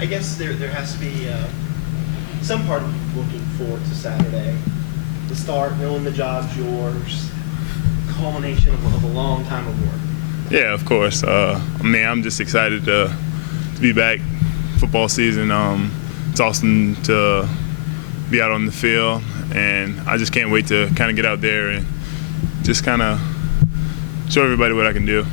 I guess there has to be some part of you looking forward to Saturday. The start, knowing the job's yours, culmination of a long time of work. Yeah, of course. I mean, I'm just excited to be back. Football season. It's awesome to be out on the field, and I just can't wait to kind of get out there and just kind of show everybody what I can do.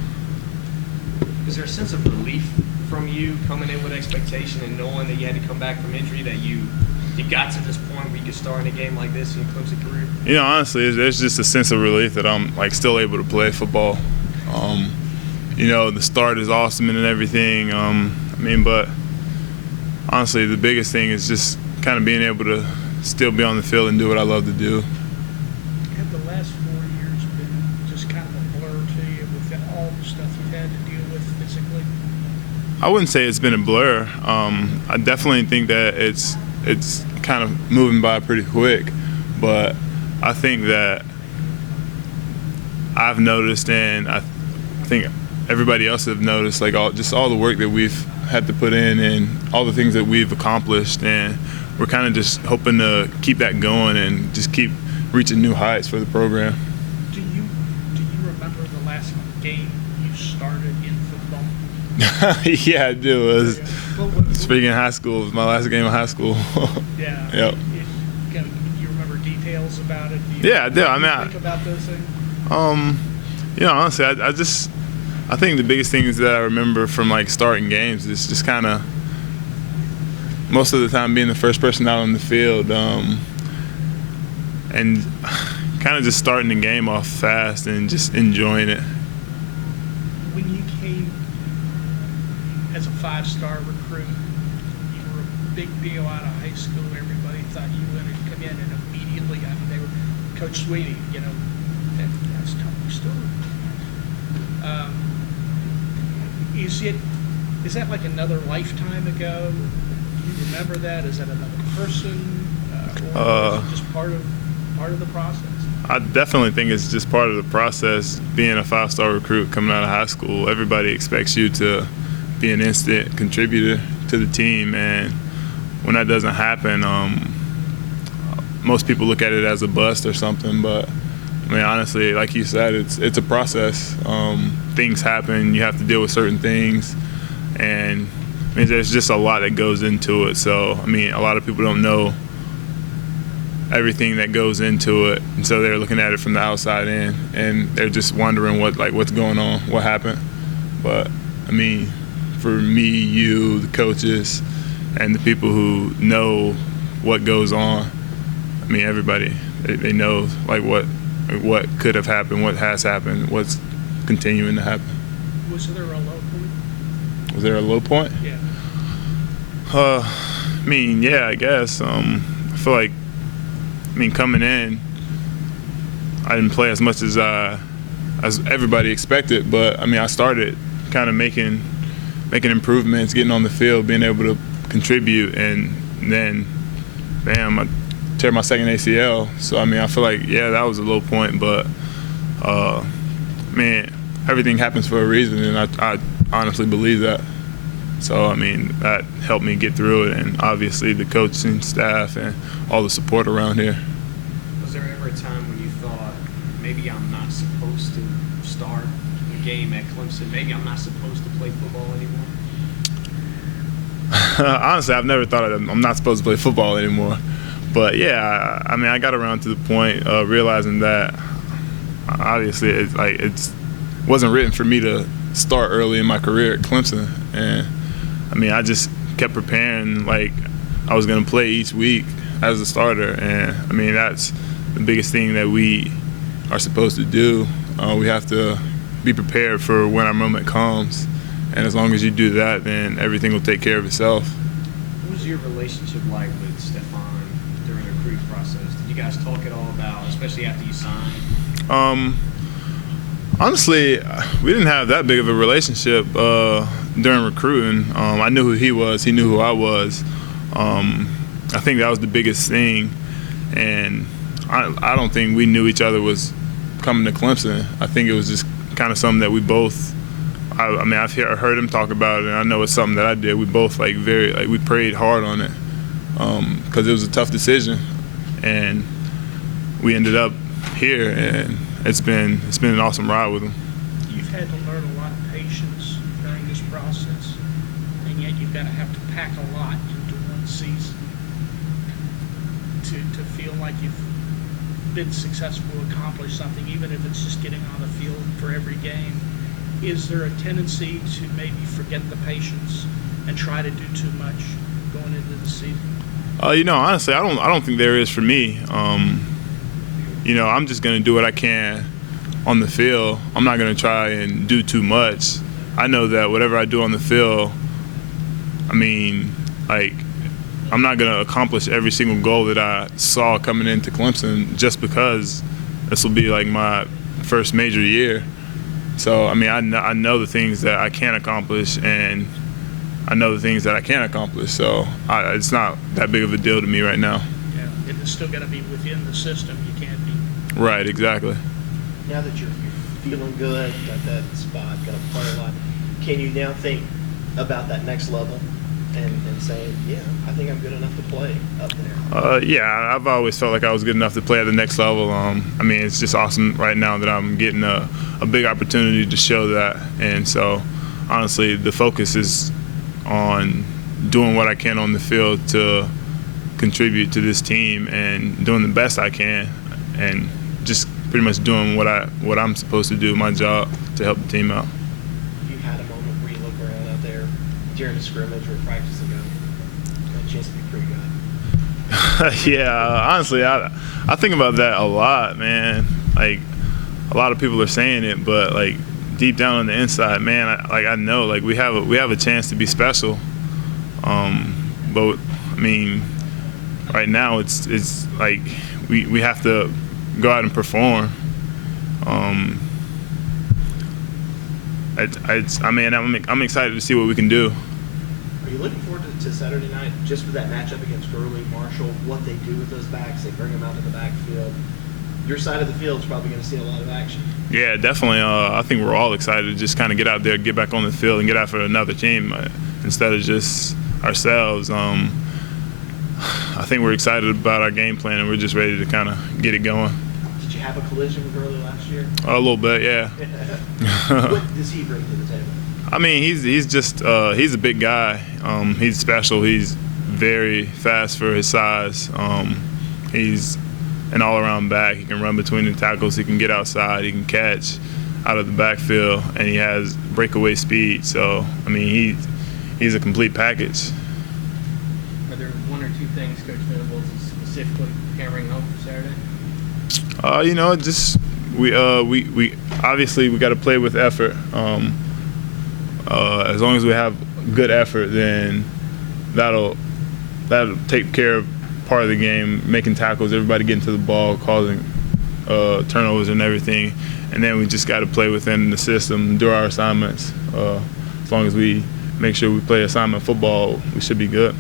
Is there a sense of relief from you coming in with expectation and knowing that you had to come back from injury, that you got to this point where you could start in a game like this in your Clemson career? You know, honestly, there's just a sense of relief that I'm still able to play football. You know, the start is awesome and everything. But honestly, the biggest thing is just kind of being able to still be on the field and do what I love to do. Have the last 4 years been just kind of a blur to you with all the stuff you've had to deal with physically? I wouldn't say it's been a blur. I definitely think that it's kind of moving by pretty quick, but I think that I've noticed, and I think everybody else have noticed, all the work that we've had to put in and all the things that we've accomplished, and we're kind of just hoping to keep that going and just keep reaching new heights for the program. Do you remember the last game you started in football? Yeah, I do. It was, speaking of high school, it was my last game of high school. Yeah. Yep. Do you remember details about it? Yeah, I do. I mean, think about those things? You know, honestly, I think the biggest things that I remember from starting games is just kind of most of the time being the first person out on the field, and kind of just starting the game off fast and just enjoying it. When you came as a 5-star recruit, you were a big deal out of high school. Everybody thought you were going to come in and immediately, they were Coach Sweeney, that's Tony Steward. Is that like another lifetime ago? Do you remember that? Is that another person? Or is it just part of the process? I definitely think it's just part of the process. Being a 5-star recruit coming out of high school, everybody expects you to be an instant contributor to the team, and when that doesn't happen, most people look at it as a bust or something. But I mean, honestly, like you said, it's a process. Things happen. You have to deal with certain things, and I mean, there's just a lot that goes into it. So I mean, a lot of people don't know everything that goes into it, and so they're looking at it from the outside in, and they're just wondering what's going on, what happened. But I mean, for me, you, the coaches, and the people who know what goes on, I mean, everybody, they know what could have happened, what has happened, what's continuing to happen. Was there a low point? Was there a low point? Yeah. I mean, yeah, I guess. I feel like, coming in, I didn't play as much as everybody expected, but I mean, I started kind of making improvements, getting on the field, being able to contribute, and then, bam, I tear my second ACL. So I mean, I feel like, yeah, that was a low point, but everything happens for a reason, and I honestly believe that. So I mean, that helped me get through it, and obviously the coaching staff and all the support around here. Was there ever a time when you thought, maybe I'm not supposed to start a game at Clemson, maybe I'm not supposed to play football anymore? Honestly, I've never thought I'm not supposed to play football anymore. But yeah, I mean, I got around to the point of realizing that obviously it wasn't written for me to start early in my career at Clemson, and I mean, I just kept preparing like I was going to play each week as a starter, and I mean, that's the biggest thing that we are supposed to do. We have to be prepared for when our moment comes, and as long as you do that, then everything will take care of itself. What was your relationship like with Stefan during the recruiting process? Did you guys talk at all about, especially after you signed? Honestly, we didn't have that big of a relationship during recruiting. I knew who he was. He knew who I was. I think that was the biggest thing. And I don't think we knew each other was coming to Clemson. I think it was just kind of something that we both I mean, I've heard him talk about it, and I know it's something that I did. We both we prayed hard on it because it was a tough decision, and we ended up here, and it's been an awesome ride with him. You've had to learn a lot of patience during this process, and yet you've got to have to pack a lot into one season to feel like you've been successful to accomplish something, even if it's just getting on the field for every game. Is there a tendency to maybe forget the patience and try to do too much going into the season? Honestly, I don't think there is for me. I'm just gonna do what I can on the field. I'm not gonna try and do too much. I know that whatever I do on the field, I'm not gonna accomplish every single goal that I saw coming into Clemson just because this will be like my first major year. So, I know the things that I can accomplish, and I know the things that I can't accomplish. So, it's not that big of a deal to me right now. Yeah, it's still got to be within the system. You can't be. Right, exactly. Now that you're feeling good, got that spot, got to play a lot, can you now think about that next level and saying, yeah, I think I'm good enough to play up there? Yeah, I've always felt like I was good enough to play at the next level. It's just awesome right now that I'm getting a big opportunity to show that. And so, honestly, the focus is on doing what I can on the field to contribute to this team and doing the best I can and just pretty much doing what I'm supposed to do, my job, to help the team out. You had a moment where you look around out there during the scrimmage or practice and go, got a chance to be pretty good? Yeah, honestly, I think about that a lot, man. Like, a lot of people are saying it, but like deep down on the inside, man, I know we have a chance to be special. But right now it's like we have to go out and perform. I'm excited to see what we can do. Are you looking forward to Saturday night just with that matchup against Gurley, Marshall, what they do with those backs? They bring them out to the backfield. Your side of the field is probably going to see a lot of action. Yeah, definitely. I think we're all excited to just kind of get out there, get back on the field, and get after another team instead of just ourselves. I think we're excited about our game plan, and we're just ready to kind of get it going. Did you have a collision with Gurley last year? A little bit, yeah. What does he bring to the table? He's a big guy. He's special. He's very fast for his size. He's an all-around back. He can run between the tackles. He can get outside. He can catch out of the backfield, and he has breakaway speed. So, he's a complete package. Are there one or two things Coach Venables is specifically hammering home for Saturday? We obviously we got to play with effort. As long as we have good effort, then that'll take care of part of the game, making tackles, everybody getting to the ball, causing turnovers and everything. And then we just got to play within the system, do our assignments. As long as we make sure we play assignment football, we should be good.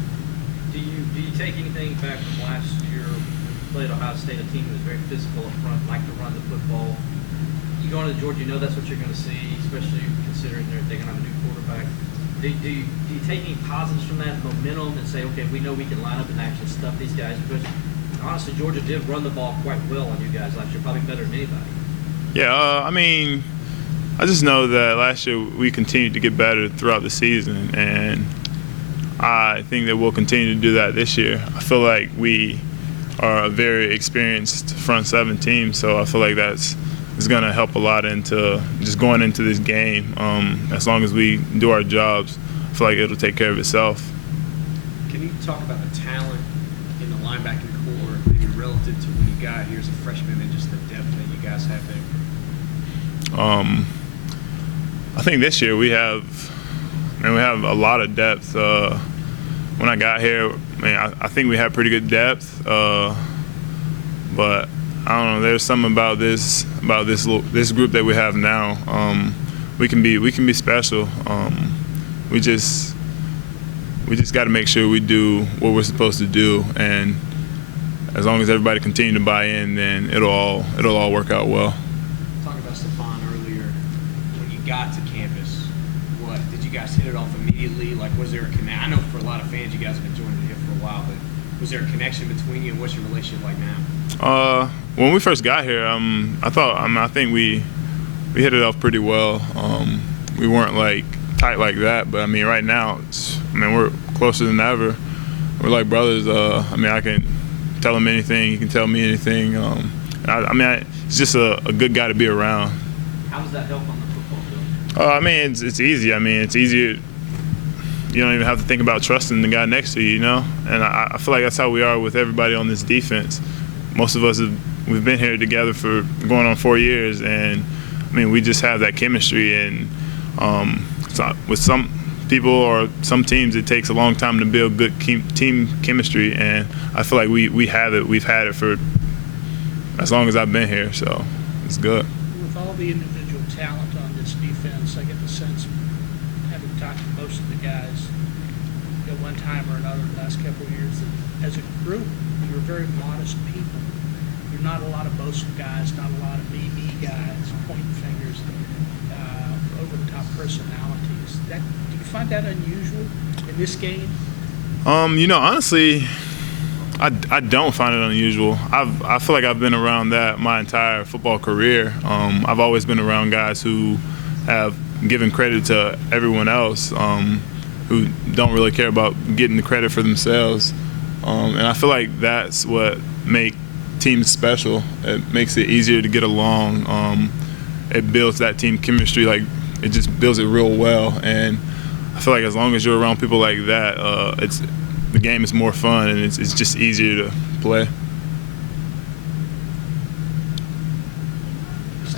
Do you take anything back from last year when you played Ohio State, a team that was very physical up front, like to run the football? You go into Georgia, that's what you're going to see, especially considering they're going to have a new quarterback. Do you take any positives from that momentum and say, okay, we know we can line up and actually stuff these guys? Because honestly, Georgia did run the ball quite well on you guys last year, probably better than anybody. Yeah, I just know that last year we continued to get better throughout the season, and I think that we'll continue to do that this year. I feel like we are a very experienced front seven team, so I feel like that's going to help a lot into just going into this game. As long as we do our jobs, I feel like it'll take care of itself. Can you talk about the talent in the linebacking core, maybe relative to when you got here as a freshman, and just the depth that you guys have there? I think this year we have a lot of depth. When I got here, I think we had pretty good depth, but I don't know. There's something about this group that we have now. We can be special. We just got to make sure we do what we're supposed to do, and as long as everybody continue to buy in, then it'll all work out well. Talking about Stephon earlier, when you got to campus, guys hit it off immediately? Like, was there a connection? I know for a lot of fans, you guys have been joining here for a while, but was there a connection between you, and what's your relationship like now? When we first got here, I think we hit it off pretty well. We weren't like tight like that, but I mean, right now, we're closer than ever. We're like brothers. I can tell him anything. He can tell me anything. He's just a good guy to be around. How does that help on the football field? It's easy. It's easier. You don't even have to think about trusting the guy next to you, you know? And I feel like that's how we are with everybody on this defense. Most of us, we've been here together for going on 4 years, and, we just have that chemistry. And so with some people or some teams, it takes a long time to build good team chemistry, and I feel like we have it. We've had it for as long as I've been here, so it's good. With all the individual talent on this defense, I get the sense, having talked to most of the guys at one time or another the last couple of years, that as a group, you're very modest people. You're not a lot of boastful guys, not a lot of me guys, pointing fingers, over-the-top personalities. Do you find that unusual in this game? Honestly, I don't find it unusual. I feel like I've been around that my entire football career. I've always been around guys who have given credit to everyone else, who don't really care about getting the credit for themselves. And I feel like that's what makes teams special. It makes it easier to get along. It builds that team chemistry. Like, it just builds it real well. And I feel like as long as you're around people like that, the game is more fun, and it's just easier to play.